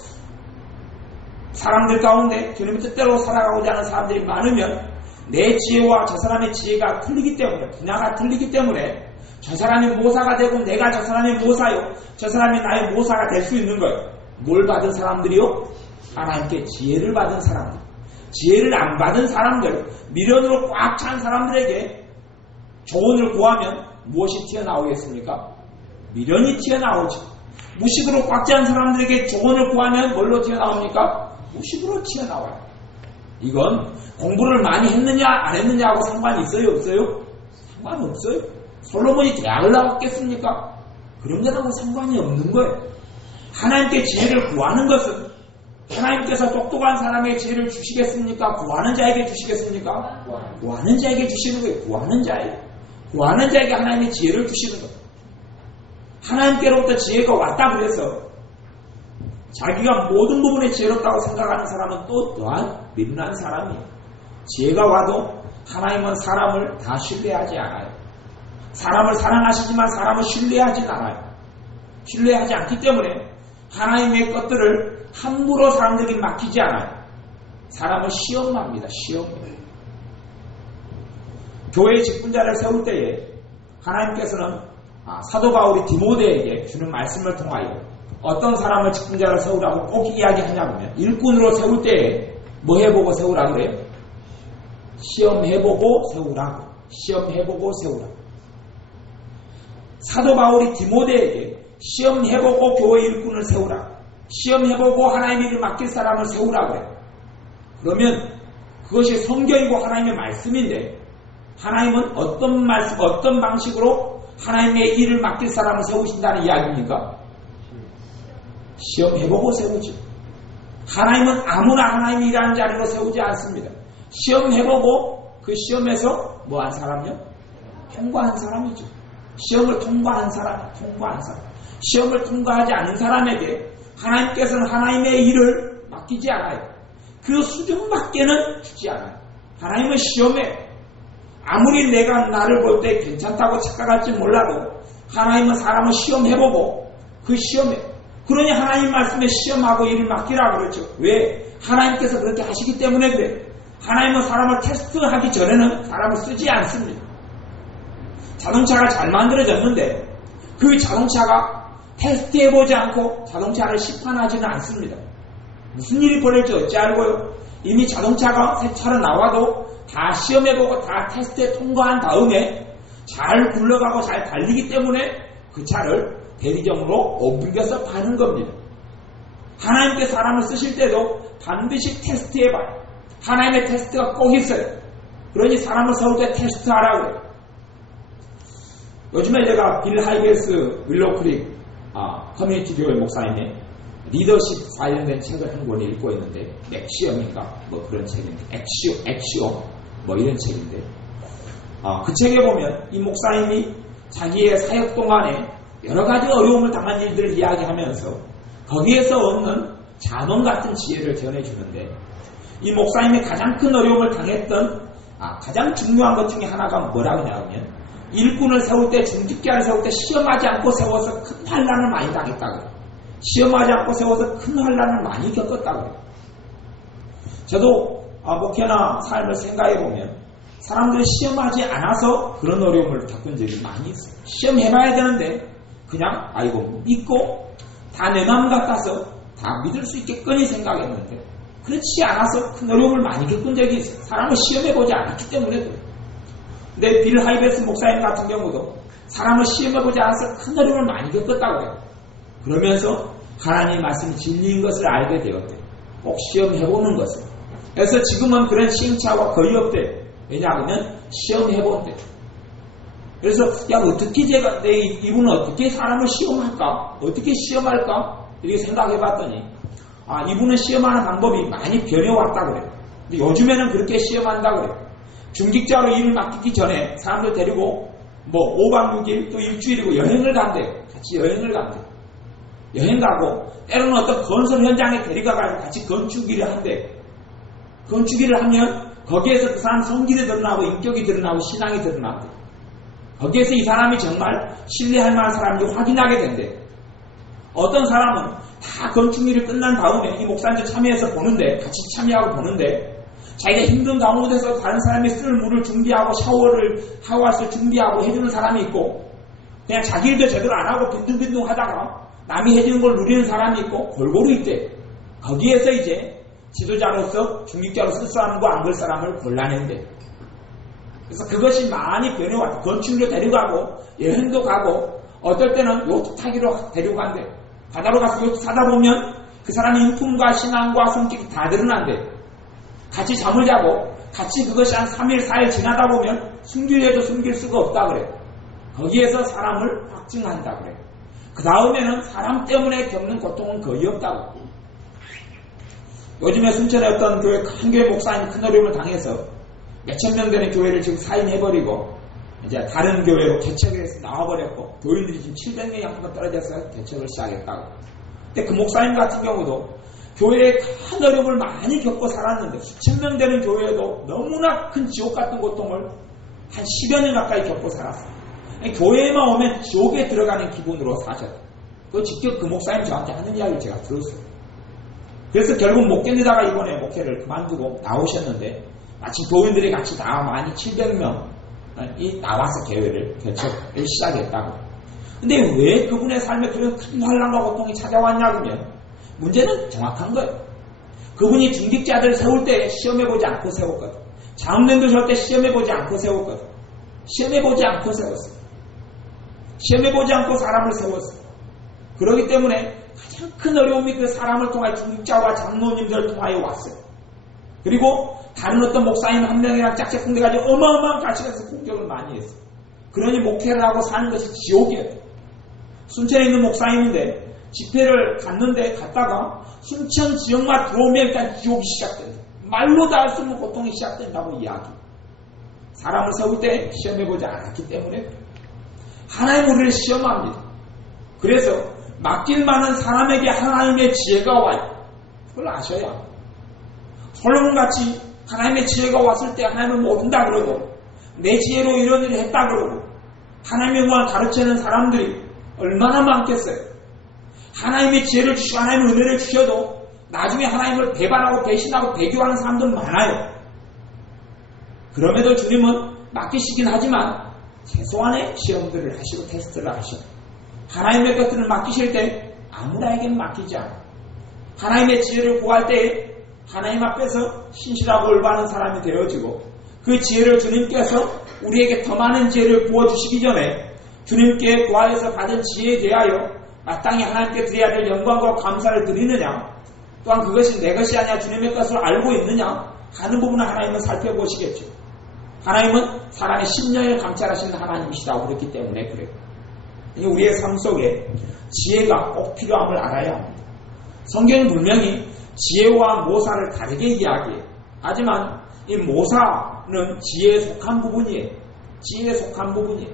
사람들 가운데 주님의 뜻대로 살아가고자 하는 사람들이 많으면 내 지혜와 저 사람의 지혜가 틀리기 때문에, 분야가 틀리기 때문에 저 사람이 모사가 되고 내가 저 사람의 모사요, 저 사람이 나의 모사가 될 수 있는 거예요. 뭘 받은 사람들이요? 하나님께 지혜를 받은 사람들. 지혜를 안 받은 사람들, 미련으로 꽉 찬 사람들에게 조언을 구하면 무엇이 튀어나오겠습니까? 미련이 튀어나오죠. 무식으로 꽉 찬 사람들에게 조언을 구하면 뭘로 튀어나옵니까? 무식으로 튀어나와요. 이건 공부를 많이 했느냐 안 했느냐하고 상관이 있어요? 없어요? 상관없어요. 솔로몬이 대학을 나왔겠습니까? 그런 것하고 상관이 없는 거예요. 하나님께 지혜를 구하는 것은 하나님께서 똑똑한 사람에게 지혜를 주시겠습니까? 구하는 자에게 주시겠습니까? 구하는 자에게 주시는 거예요. 구하는 자에게 하나님의 지혜를 주시는 거예요. 하나님께로부터 지혜가 왔다 그래서 자기가 모든 부분에 지혜롭다고 생각하는 사람은 또 또한 미련한 사람이에요. 지혜가 와도 하나님은 사람을 다 신뢰하지 않아요. 사람을 사랑하시지만 사람을 신뢰하지 않아요. 신뢰하지 않기 때문에 하나님의 것들을 함부로 사람들에게 맡기지 않아요. 사람을 시험합니다. 교회의 직분자를 세울 때에 하나님께서는 사도 바울이 디모데에게 주는 말씀을 통하여 어떤 사람을 직분자로 세우라고 꼭 이야기하냐면, 일꾼으로 세울 때에 뭐 해보고 세우라 그래요? 시험해보고 세우라고. 사도 바울이 디모데에게 시험해보고 교회 일꾼을 세우라, 시험해보고 하나님의 일을 맡길 사람을 세우라고 해요. 그러면 그것이 성경이고 하나님의 말씀인데, 하나님은 어떤 말씀, 어떤 방식으로 하나님의 일을 맡길 사람을 세우신다는 이야기입니까? 시험해보고 세우죠. 하나님은 아무나 하나님이 일하는 자리로 세우지 않습니다. 시험해보고 그 시험에서 뭐한 사람이요? 통과한 사람이죠. 시험을 통과한 사람. 시험을 통과하지 않은 사람에게 하나님께서는 하나님의 일을 맡기지 않아요. 그 수준밖에는 주지 않아요. 하나님은 시험에 아무리 내가 나를 볼 때 괜찮다고 착각할지 몰라도 하나님은 사람을 시험해보고 그 시험에, 그러니 하나님 말씀에 시험하고 일을 맡기라 그러죠. 왜? 하나님께서 그렇게 하시기 때문에 그래요. 하나님은 사람을 테스트하기 전에는 사람을 쓰지 않습니다. 자동차가 잘 만들어졌는데 그 자동차가 테스트해보지 않고 자동차를 시판하지는 않습니다. 무슨 일이 벌어질지 어찌 알고요? 이미 자동차가 새 차로 나와도 다 시험해보고 다 테스트에 통과한 다음에 잘 굴러가고 잘 달리기 때문에 그 차를 대리점으로 옮겨서 파는 겁니다. 하나님께 사람을 쓰실 때도 반드시 테스트해봐요. 하나님의 테스트가 꼭 있어요. 그러니 사람을 세울 때 테스트하라고 해요. 요즘에 제가 빌 하이베스 윌로크릭 커뮤니티 교회 목사님의 리더십 관련된 책을 한 권 읽고 있는데, 맥시엄인가 뭐 그런 책인데, 엑시오 뭐 이런 책인데, 그 책에 보면 이 목사님이 자기의 사역 동안에 여러 가지 어려움을 당한 일들을 이야기하면서 거기에서 얻는 자문 같은 지혜를 전해주는데, 이 목사님이 가장 큰 어려움을 당했던 가장 중요한 것 중에 하나가 뭐라고 하냐면, 일꾼을 세울 때, 중직자를 세울 때 시험하지 않고 세워서 큰 환난을 많이 당했다고 해요. 시험하지 않고 세워서 큰 환난을 많이 겪었다고 해요. 저도 목회나 삶을 생각해보면 사람들이 시험하지 않아서 그런 어려움을 겪은 적이 많이 있어요. 시험해봐야 되는데 그냥 믿고 다 내 마음 같아서 다 믿을 수 있겠거니 생각했는데, 그렇지 않아서 큰 어려움을 많이 겪은 적이 있어요. 사람을 시험해보지 않았기 때문에 그래요. 근데 빌 하이베스 목사님 같은 경우도 사람을 시험해보지 않아서 큰 어려움을 많이 겪었다고 해요. 그러면서 하나님의 말씀이 진리인 것을 알게 되었대요. 꼭 시험해보는 것을. 그래서 지금은 그런 시행착오가 거의 없대요. 왜냐하면 시험해본대요. 그래서 어떻게 이분은 어떻게 사람을 시험할까? 어떻게 시험할까? 이렇게 생각해봤더니 이분은 시험하는 방법이 많이 변해왔다고 그래요. 근데 요즘에는 그렇게 시험한다고 그래요. 중직자로 일을 맡기기 전에 사람들 데리고 5박 6일 또 일주일이고 여행을 간대요. 같이 여행을 간대요. 여행 가고 때로는 어떤 건설 현장에 데려가가지고 같이 건축일을 한대요. 건축일을 하면 거기에서 그 사람 성질이 드러나고 인격이 드러나고 신앙이 드러나고, 거기에서 이 사람이 정말 신뢰할 만한 사람인지 확인하게 된대요. 어떤 사람은 다 건축일이 끝난 다음에 이 목사님들 참여해서 보는데, 같이 참여하고 보는데, 자기가 힘든 가운데서 다른 사람이 쓸 물을 준비하고 샤워할 준비하고 해주는 사람이 있고, 그냥 자기 일도 제대로 안 하고 빈둥빈둥 하다가 남이 해주는 걸 누리는 사람이 있고, 골고루 있대. 거기에서 이제 지도자로서 중직자로 쓸 사람과 안 글 사람을 골라낸대. 그래서 그것이 많이 변해왔다. 건축으로 데려가고 여행도 가고, 어떨 때는 요트 타기로 데려간대. 바다로 가서 요트 타다 보면 그 사람의 인품과 신앙과 성격이 다 드러난대. 같이 잠을 자고 같이 그것이 한 3일 4일 지나다 보면 숨기려도 숨길 수가 없다 그래요. 거기에서 사람을 확증한다 그래요. 그 다음에는 사람 때문에 겪는 고통은 거의 없다고. 요즘에 순천에 어떤 교회 큰 교회 목사님 큰 어려움을 당해서 몇천 명 되는 교회를 지금 사인해버리고 이제 다른 교회로 개척해서 나와버렸고, 교인들이 지금 700명이 한번 떨어져서 개척을 시작했다고. 근데 그 목사님 같은 경우도 교회에 큰 어려움을 많이 겪고 살았는데, 수천 명 되는 교회에도 너무나 큰 지옥 같은 고통을 한 10여 년 가까이 겪고 살았어요. 교회에만 오면 지옥에 들어가는 기분으로 사셨어요. 그 직접 그 목사님 저한테 하는 이야기를 제가 들었어요. 그래서 결국 못 견디다가 이번에 목회를 그만두고 나오셨는데, 마치 교인들이 같이 다 많이 700명이 나와서 교회를 개척을 시작했다고. 근데 왜 그분의 삶에 그런 큰 환난과 고통이 찾아왔냐면, 문제는 정확한 거예요. 그분이 중직자들을 세울 때 시험해보지 않고 세웠거든. 장로님들 세울 때 시험해보지 않고 세웠거든. 시험해보지 않고 세웠어요. 시험해보지 않고 사람을 세웠어요. 그렇기 때문에 가장 큰 어려움이 그 사람을 통하여 중직자와 장로님들을 통하여 왔어요. 그리고 다른 어떤 목사님 한 명이랑 짝짝꿍돼가지고 어마어마한 가치에서 공격을 많이 했어요. 그러니 목회를 하고 사는 것이 지옥이에요. 순천에 있는 목사님인데 집회를 갔다가 순천 지역만 들어오면 일단 지옥이 시작된다. 말로 다 할 수 없는 고통이 시작된다고 이야기. 사람을 세울 때 시험해보지 않았기 때문에 하나님 우리를 시험합니다. 그래서 맡길 만한 사람에게 하나님의 지혜가 와요. 그걸 아셔야. 솔로몬같이 하나님의 지혜가 왔을 때 하나님을 모른다 그러고, 내 지혜로 이런 일을 했다 그러고, 하나님의 영광을 가르치는 사람들이 얼마나 많겠어요. 하나님의 지혜를 주시고 하나님의 은혜를 주셔도 나중에 하나님을 배반하고 배신하고 배교하는 사람들 많아요. 그럼에도 주님은 맡기시긴 하지만 최소한의 시험들을 하시고 테스트를 하셔요. 하나님의 것들을 맡기실 때 아무나에게 맡기지 않아요. 하나님의 지혜를 구할 때 하나님 앞에서 신실하고 올바른 사람이 되어지고 그 지혜를 주님께서 우리에게 더 많은 지혜를 부어주시기 전에 주님께 구하여서 받은 지혜에 대하여 마땅히 하나님께 드려야 될 영광과 감사를 드리느냐, 또한 그것이 내 것이 아니라 주님의 것을 알고 있느냐 하는 부분을 하나님은 살펴보시겠죠. 하나님은 사람의 심령을 감찰하시는 하나님이시다고 그랬기 때문에 그래요. 우리의 삶 속에 지혜가 꼭 필요함을 알아야 합니다. 성경은 분명히 지혜와 모사를 다르게 이야기해요. 하지만 이 모사는 지혜에 속한 부분이에요. 지혜에 속한 부분이에요.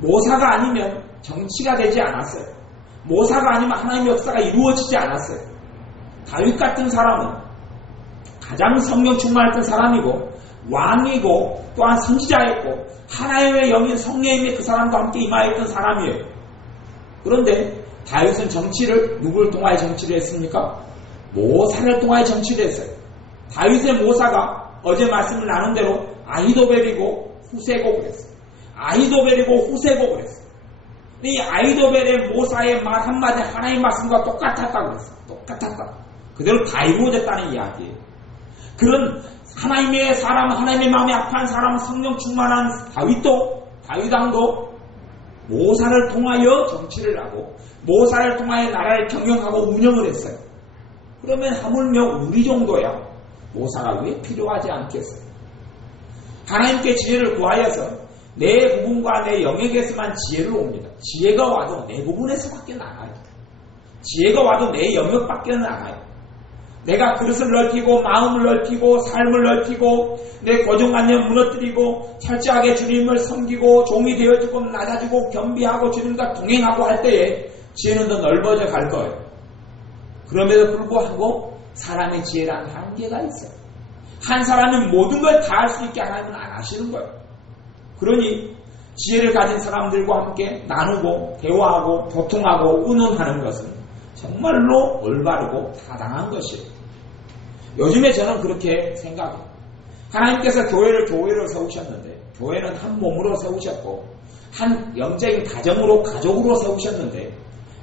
모사가 아니면 정치가 되지 않았어요. 모사가 아니면 하나님의 역사가 이루어지지 않았어요. 다윗 같은 사람은 가장 성령 충만했던 사람이고 왕이고 또한 선지자였고 하나님의 영인 성령님이 그 사람과 함께 임하였던 사람이에요. 그런데 다윗은 정치를 누구를 통하여 정치를 했습니까? 모사를 통하여 정치를 했어요. 다윗의 모사가 어제 말씀을 나눈 대로 아히도벨이고 후세고 그랬어요. 아히도벨이고 후세고 그랬어요. 이 아히도벨의 모사의 말 한마디 하나님의 말씀과 똑같았다고 그랬어요. 똑같았다. 그대로 다 이루어졌다는 이야기예요. 그런 하나님의 사람, 하나님의 마음에 합한 사람, 성령 충만한 다윗왕도 모사를 통하여 정치를 하고 모사를 통하여 나라를 경영하고 운영을 했어요. 그러면 하물며 우리 정도야 모사가 왜 필요하지 않겠어요? 하나님께 지혜를 구하여서 내 부분과 내 영역에서만 지혜를 옵니다. 지혜가 와도 내 부분에서밖에 나가요. 지혜가 와도 내 영역밖에 나가요. 내가 그릇을 넓히고 마음을 넓히고 삶을 넓히고 내 고정관념 무너뜨리고 철저하게 주님을 섬기고 종이 되어지고 낮아지고 겸비하고 주님과 동행하고 할 때에 지혜는 더 넓어져 갈 거예요. 그럼에도 불구하고 사람의 지혜라는 한계가 있어요. 한 사람은 모든 걸 다 할 수 있게 하나님은 안 하시는 거예요. 그러니 지혜를 가진 사람들과 함께 나누고 대화하고 교통하고 의논하는 것은 정말로 올바르고 타당한 것이에요. 요즘에 저는 그렇게 생각해요. 하나님께서 교회를 세우셨는데 교회는 한 몸으로 세우셨고 한 영적인 가족으로 세우셨는데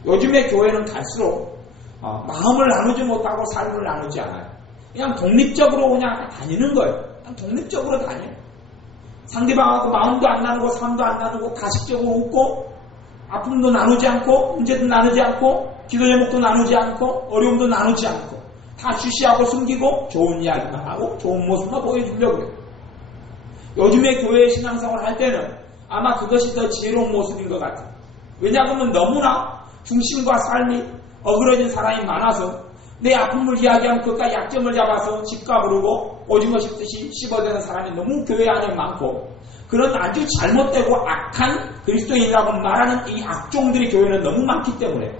요즘에 교회는 갈수록 마음을 나누지 못하고 삶을 나누지 않아요. 그냥 독립적으로 그냥 다니는 거예요. 그냥 독립적으로 다녀요. 상대방하고 마음도 안 나누고 삶도 안 나누고 가식적으로 웃고 아픔도 나누지 않고 문제도 나누지 않고 기도 제목도 나누지 않고 어려움도 나누지 않고 다 주시하고 숨기고 좋은 이야기만 하고 좋은 모습만 보여주려고 해요. 요즘에 교회 신앙생활을 할 때는 아마 그것이 더 지혜로운 모습인 것 같아요. 왜냐하면 너무나 중심과 삶이 어그러진 사람이 많아서 내 아픔을 이야기하면 그것과 약점을 잡아서 집가 부르고 오징어 씹듯이 씹어대는 사람이 너무 교회 안에 많고 그런 아주 잘못되고 악한 그리스도인이라고 말하는 이 악종들이 교회는 너무 많기 때문에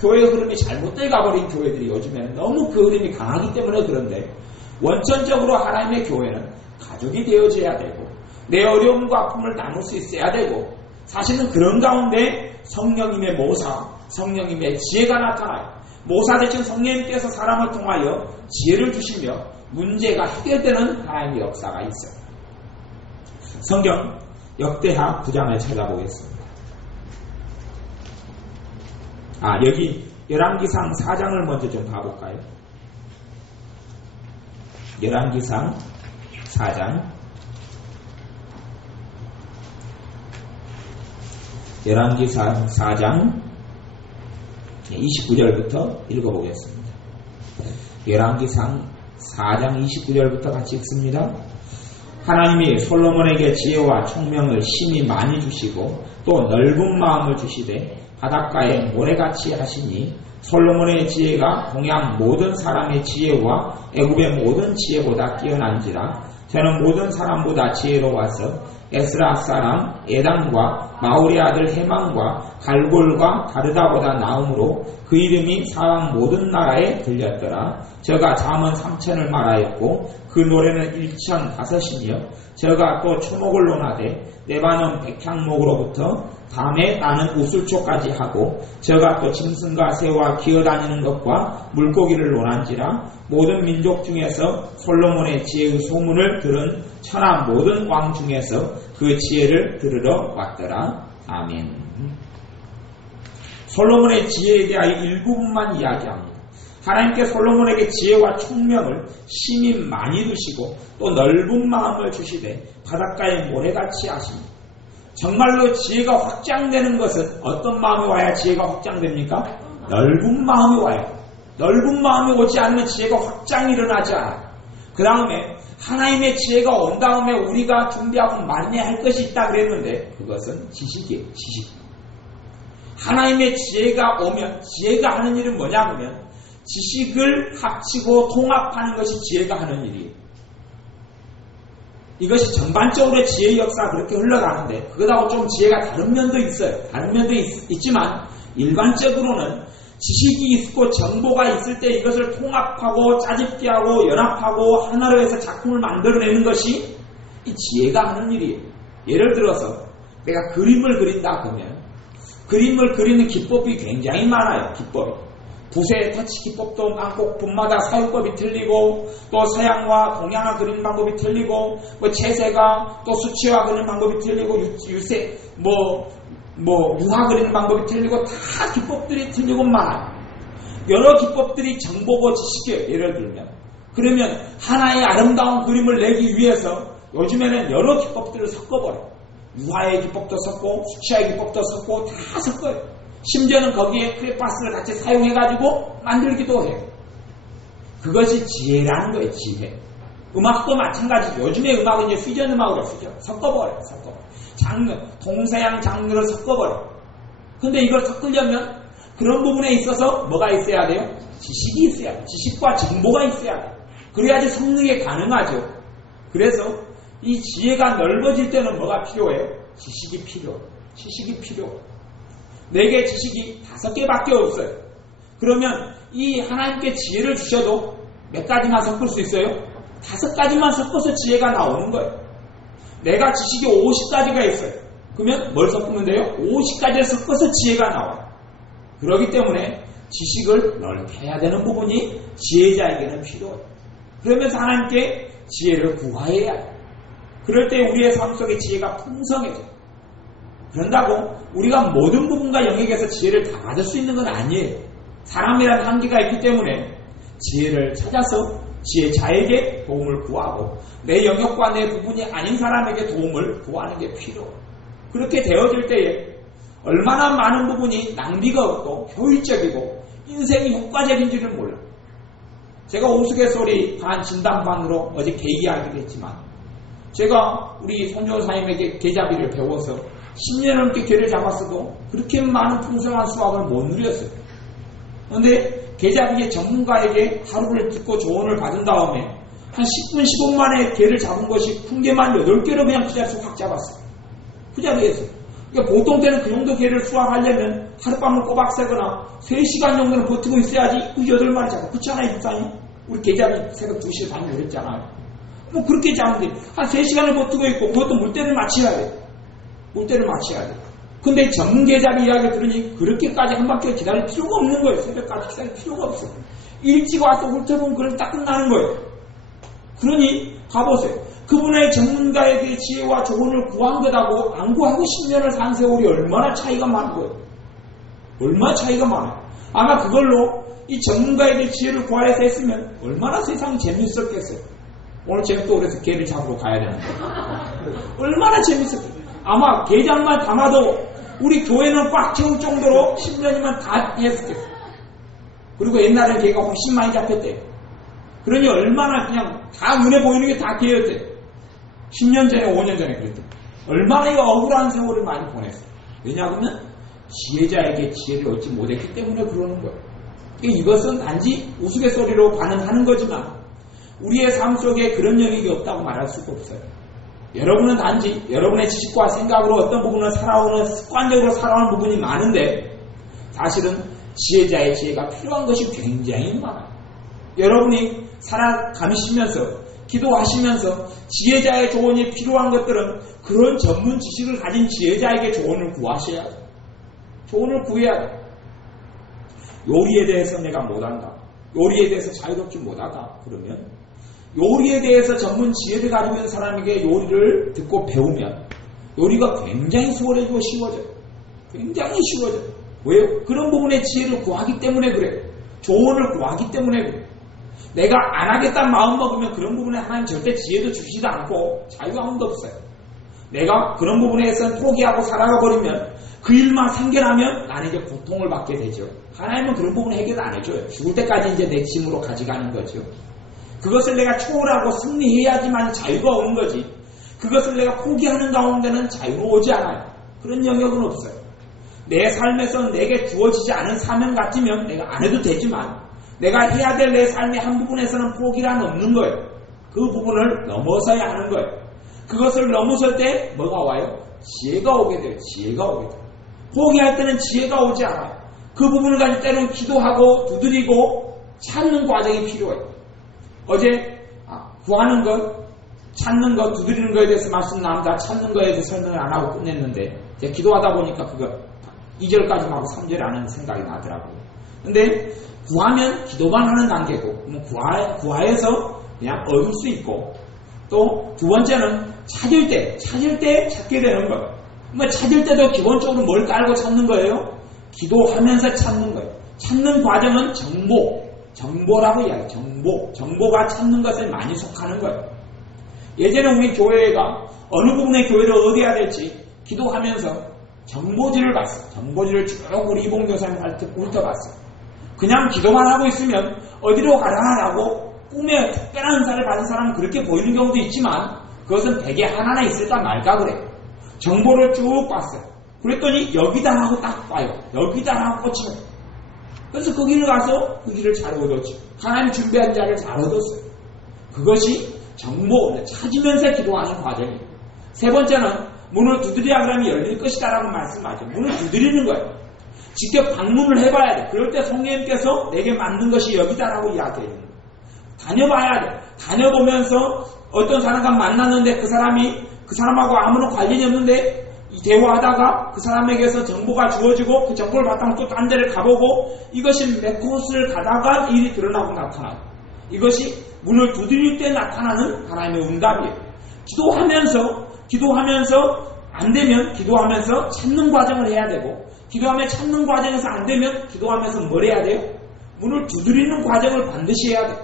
교회의 흐름이 잘못돼 가버린 교회들이 요즘에는 너무 그 흐름이 강하기 때문에 그런데 원천적으로 하나님의 교회는 가족이 되어져야 되고 내 어려움과 아픔을 나눌 수 있어야 되고 사실은 그런 가운데 성령님의 모사, 성령님의 지혜가 나타나요. 모사 되신 성령님께서 사람을 통하여 지혜를 주시며 문제가 해결되는 하나님의 역사가 있어요. 성경 역대하 9장을 찾아보겠습니다. 여기 열왕기상 4장을 먼저 좀 봐볼까요? 열왕기상 4장 열왕기상 4장 29절부터 읽어보겠습니다. 열왕기상 4장 29절부터 같이 읽습니다. 하나님이 솔로몬에게 지혜와 총명을 심히 많이 주시고 또 넓은 마음을 주시되 바닷가에 모래같이 하시니 솔로몬의 지혜가 동양 모든 사람의 지혜와 애굽의 모든 지혜보다 뛰어난지라. 저는 모든 사람보다 지혜로워서 에스라 사람 에단과 마울의 아들 헤만과 갈골과 다르다보다 나음으로 그 이름이 사람 모든 나라에 들렸더라. 저가 잠언 3천을 말하였고 그 노래는 1,500이며 저가 또 초목을 논하되 레바논 백향목으로부터 담에 나는 우슬초까지 하고 저가 또 짐승과 새와 기어다니는 것과 물고기를 논한지라. 모든 민족 중에서 솔로몬의 지혜의 소문을 들은 천하 모든 왕 중에서 그 지혜를 들으러 왔더라. 아멘. 솔로몬의 지혜에 대하여 일부분만 이야기합니다. 하나님께 솔로몬에게 지혜와 총명을 심히 많이 두시고 또 넓은 마음을 주시되 바닷가의 모래같이 하십니다. 정말로 지혜가 확장되는 것은 어떤 마음이 와야 지혜가 확장됩니까? 넓은 마음이 와요. 넓은 마음이 오지 않으면 지혜가 확장이 일어나지 않아요. 그 다음에 하나님의 지혜가 온 다음에 우리가 준비하고 만회할 것이 있다 그랬는데 그것은 지식이에요. 지식. 하나님의 지혜가 오면 지혜가 하는 일은 뭐냐면 지식을 합치고 통합하는 것이 지혜가 하는 일이에요. 이것이 전반적으로 지혜의 역사가 그렇게 흘러가는데 그것하고 좀 지혜가 다른 면도 있어요. 다른 면도 있지만 일반적으로는 지식이 있고 정보가 있을 때 이것을 통합하고 짜집기하고 연합하고 하나로 해서 작품을 만들어내는 것이 이 지혜가 하는 일이에요. 예를 들어서 내가 그림을 그린다 그러면 그림을 그리는 기법이 굉장히 많아요. 기법이. 붓의 터치 기법도 많고 붓마다 사용법이 틀리고 또 서양과 동양화 그리는 방법이 틀리고 뭐 채색화 또 수치화 그리는 방법이 틀리고 유색 유화 그리는 방법이 틀리고 다 기법들이 틀리고 많아요. 여러 기법들이 정보고 지식이에요. 예를 들면 그러면 하나의 아름다운 그림을 내기 위해서 요즘에는 여러 기법들을 섞어버려요. 유화의 기법도 섞고 수치화의 기법도 섞고 다 섞어요. 심지어는 거기에 크레파스를 같이 사용해가지고 만들기도 해요. 그것이 지혜라는 거예요. 지혜. 음악도 마찬가지죠. 요즘의 음악은 이제 퓨전 음악으로 섞어버려요. 장르, 동서양 장르를 섞어버려요. 근데 이걸 섞으려면 그런 부분에 있어서 뭐가 있어야 돼요? 지식이 있어야 돼요. 지식과 정보가 있어야 돼요. 그래야지 섞는 게 가능하죠. 그래서 이 지혜가 넓어질 때는 뭐가 필요해요? 지식이 필요해요. 지식이 필요해요. 내게 지식이 5개밖에 없어요. 그러면 이 하나님께 지혜를 주셔도 몇 가지만 섞을 수 있어요? 5가지만 섞어서 지혜가 나오는 거예요. 내가 지식이 50가지가 있어요. 그러면 뭘 섞으면 돼요? 50가지를 섞어서 지혜가 나와요. 그렇기 때문에 지식을 넓게 해야 되는 부분이 지혜자에게는 필요해요. 그러면서 하나님께 지혜를 구하여야 해요. 그럴 때 우리의 삶 속에 지혜가 풍성해져요. 그런다고 우리가 모든 부분과 영역에서 지혜를 다 받을 수 있는 건 아니에요. 사람이라는 한계가 있기 때문에 지혜를 찾아서 지혜자에게 도움을 구하고 내 영역과 내 부분이 아닌 사람에게 도움을 구하는 게 필요해요. 그렇게 되어질 때에 얼마나 많은 부분이 낭비가 없고 효율적이고 인생이 효과적인지를 몰라요. 제가 우스갯소리 반 진담반으로 어제 계기하기도 했지만 제가 우리 손조사님에게 계자비를 배워서 10년 넘게 개를 잡았어도 그렇게 많은 풍성한 수확을 못 누렸어요. 그런데 계자비의 전문가에게 하루를 듣고 조언을 받은 다음에 한 10분, 15분 만에 개를 잡은 것이 큰 개만 8개로 그냥 그 자리에서 확 잡았어요. 그 자리에서. 그러니까 보통 때는 그 정도 개를 수확하려면 하룻밤을 꼬박 새거나 3시간 정도는 버티고 있어야지 그 8마리 잡고. 그렇잖아요, 집사님? 우리 계자비 새벽 2시에 다니고 그랬잖아요. 뭐 그렇게 잡는데 한 3시간을 버티고 있고 그것도 물때를 맞춰야 돼요. 물때를 맞춰야 돼요. 근데 전문 계자비 이야기 들으니 그렇게까지 한 바퀴 기다릴 필요가 없는 거예요. 새벽까지 기다릴 필요가 없어요. 일찍 와서 훑어보면 그럼 딱 끝나는 거예요. 그러니 가보세요. 그분의 전문가에게 지혜와 조언을 구한 것하고 안 구하고 10년을 산 세월이 얼마나 차이가 많은 거예요. 얼마나 차이가 많아요. 아마 그걸로 이 전문가에게 지혜를 구하여서 했으면 얼마나 세상이 재밌었겠어요. 오늘 제가 또 그래서 개를 잡으러 가야 되는데 얼마나 재밌었겠어요. 아마 게장만 담아도 우리 교회는 꽉 채울 정도로 10년이면 다 했었겠어요. 그리고 옛날에 개가 훨씬 많이 잡혔대요. 그러니 얼마나 그냥 다 눈에 보이는 게 다 개였대요. 10년 전에 5년 전에 그랬대요. 얼마나 이 억울한 세월을 많이 보냈어요. 왜냐하면 지혜자에게 지혜를 얻지 못했기 때문에 그러는 거예요. 이것은 단지 우스갯소리로 반응하는 거지만 우리의 삶 속에 그런 영역이 없다고 말할 수가 없어요. 여러분은 단지 여러분의 지식과 생각으로 어떤 부분을 살아오는 습관적으로 살아오는 부분이 많은데 사실은 지혜자의 지혜가 필요한 것이 굉장히 많아요. 여러분이 살아가시면서 기도하시면서 지혜자의 조언이 필요한 것들은 그런 전문 지식을 가진 지혜자에게 조언을 구하셔야 돼요. 조언을 구해야 돼요. 요리에 대해서 내가 못한다. 요리에 대해서 자유롭지 못하다. 그러면 요리에 대해서 전문 지혜를 가지고 있는 사람에게 요리를 듣고 배우면 요리가 굉장히 수월해지고 쉬워져요. 굉장히 쉬워져요. 왜요? 그런 부분의 지혜를 구하기 때문에 그래요. 조언을 구하기 때문에 그래요. 내가 안 하겠다는 마음 먹으면 그런 부분에 하나님 절대 지혜도 주시지도 않고 자유가 아무도 없어요. 내가 그런 부분에서는 포기하고 살아가 버리면 그 일만 생겨나면 나는 이제 고통을 받게 되죠. 하나님은 그런 부분 해결 안 해줘요. 죽을 때까지 이제 내 짐으로 가져가는 거죠. 그것을 내가 초월하고 승리해야지만 자유가 오는 거지. 그것을 내가 포기하는 가운데는 자유가 오지 않아요. 그런 영역은 없어요. 내 삶에서 내게 주어지지 않은 사명 같으면 내가 안 해도 되지만 내가 해야 될 내 삶의 한 부분에서는 포기란 없는 거예요. 그 부분을 넘어서야 하는 거예요. 그것을 넘어설 때 뭐가 와요? 지혜가 오게 돼요. 지혜가 오게 돼요. 포기할 때는 지혜가 오지 않아요. 그 부분을 가지고 때로는 기도하고 두드리고 찾는 과정이 필요해요. 어제 구하는 것, 찾는 것, 두드리는 것에 대해서 말씀 나옵니다. 찾는 것에 대해서 설명을 안 하고 끝냈는데 제가 기도하다 보니까 그거 2절까지만 하고 3절에 안 하는 생각이 나더라고요. 근데 구하면 기도만 하는 단계고 구하에서 그냥 얻을 수 있고 또 두 번째는 찾을 때 찾게 되는 거예요. 찾을 때도 기본적으로 뭘 깔고 찾는 거예요? 기도하면서 찾는 거예요. 찾는 과정은 정보라고 이야기해요. 정보가 찾는 것에 많이 속하는 거예요. 예전에 우리 교회가 어느 부분의 교회를 얻어야 될지 기도하면서 정보지를 봤어요. 정보지를 쭉 우리 이봉 교사님한테 훑어봤어요. 그냥 기도만 하고 있으면 어디로 가라라고 꿈에 특별한 은사를 받은 사람은 그렇게 보이는 경우도 있지만 그것은 대개 하나나 있을까 말까 그래요. 정보를 쭉 봤어요. 그랬더니 여기다 하고 딱 봐요. 여기다 하고 꽂히면 그래서 그 길을 가서 그 길을 잘 얻었죠. 하나님 준비한 자를 잘 얻었어요. 그것이 정보, 찾으면서 기도하는 과정이에요. 세 번째는 문을 두드려야 그러면 열릴 것이다 라고 말씀하죠. 문을 두드리는 거예요. 직접 방문을 해봐야 돼. 그럴 때 성령님께서 내게 만든 것이 여기다라고 이야기해요. 다녀봐야 돼. 다녀보면서 어떤 사람과 만났는데 그 사람하고 아무런 관련이 없는데 대화하다가 그 사람에게서 정보가 주어지고 그 정보를 바탕으로 또 딴 데를 가보고 이것이 몇 곳을 가다가 일이 드러나고 나타나요. 이것이 문을 두드릴 때 나타나는 하나님의 응답이에요. 기도하면서 안 되면 기도하면서 찾는 과정을 해야 되고 기도하며 찾는 과정에서 안 되면 기도하면서 뭘 해야 돼요? 문을 두드리는 과정을 반드시 해야 돼요.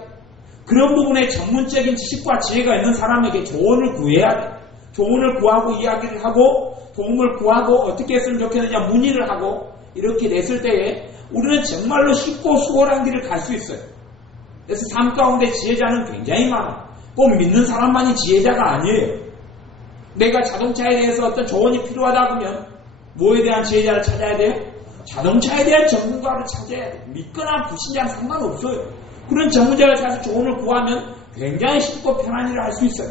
그런 부분에 전문적인 지식과 지혜가 있는 사람에게 조언을 구해야 돼요. 조언을 구하고 이야기를 하고 도움을 구하고 어떻게 했으면 좋겠느냐 문의를 하고 이렇게 냈을 때에 우리는 정말로 쉽고 수월한 길을 갈 수 있어요. 그래서 삶 가운데 지혜자는 굉장히 많아요. 꼭 믿는 사람만이 지혜자가 아니에요. 내가 자동차에 대해서 어떤 조언이 필요하다 그러면 뭐에 대한 지혜자를 찾아야 돼요? 자동차에 대한 전문가를 찾아야 돼요. 믿거나 불신자는 상관없어요. 그런 전문자를 찾아서 조언을 구하면 굉장히 쉽고 편한 일을 할 수 있어요.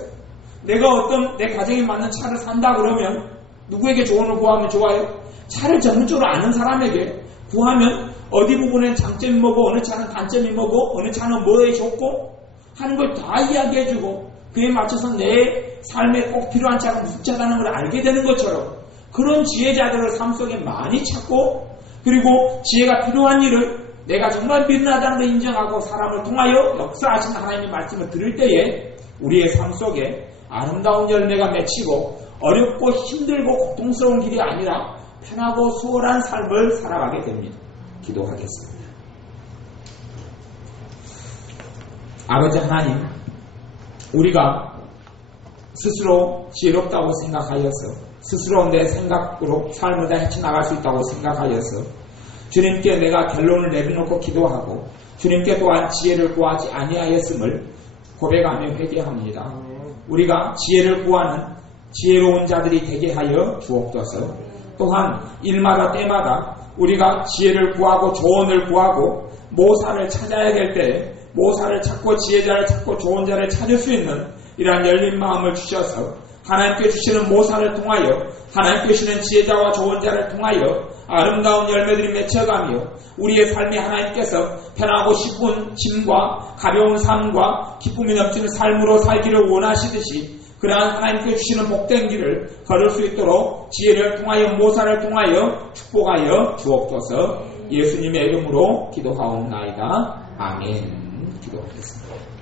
내가 어떤 내 가정에 맞는 차를 산다 그러면 누구에게 조언을 구하면 좋아요? 차를 전문적으로 아는 사람에게 구하면 어디 부분엔 장점이 뭐고 어느 차는 단점이 뭐고 어느 차는 뭐에 좋고 하는 걸 다 이야기해주고 그에 맞춰서 내 삶에 꼭 필요한 차가 무슨 차라는 걸 알게 되는 것처럼 그런 지혜자들을 삶 속에 많이 찾고 그리고 지혜가 필요한 일을 내가 정말 믿는다는 걸 인정하고 사람을 통하여 역사하시는 하나님의 말씀을 들을 때에 우리의 삶 속에 아름다운 열매가 맺히고 어렵고 힘들고 고통스러운 길이 아니라 편하고 수월한 삶을 살아가게 됩니다. 기도하겠습니다. 아버지 하나님, 우리가 스스로 지혜롭다고 생각하여서 스스로 내 생각으로 삶을 다 헤쳐나갈 수 있다고 생각하여서 주님께 내가 결론을 내려놓고 기도하고 주님께 또한 지혜를 구하지 아니하였음을 고백하며 회개합니다. 우리가 지혜를 구하는 지혜로운 자들이 되게 하여 주옵소서. 또한 일마다 때마다 우리가 지혜를 구하고 조언을 구하고 모사를 찾아야 될 때 모사를 찾고 지혜자를 찾고 좋은 자를 찾을 수 있는 이러한 열린 마음을 주셔서 하나님께 주시는 모사를 통하여 하나님께 주시는 지혜자와 좋은 자를 통하여 아름다운 열매들이 맺혀가며 우리의 삶이 하나님께서 편하고 기쁜 짐과 가벼운 삶과 기쁨이 넘치는 삶으로 살기를 원하시듯이 그러한 하나님께 주시는 복된 길을 걸을 수 있도록 지혜를 통하여 모사를 통하여 축복하여 주옵소서. 예수님의 이름으로 기도하옵나이다. 아멘. 기도하겠습니다.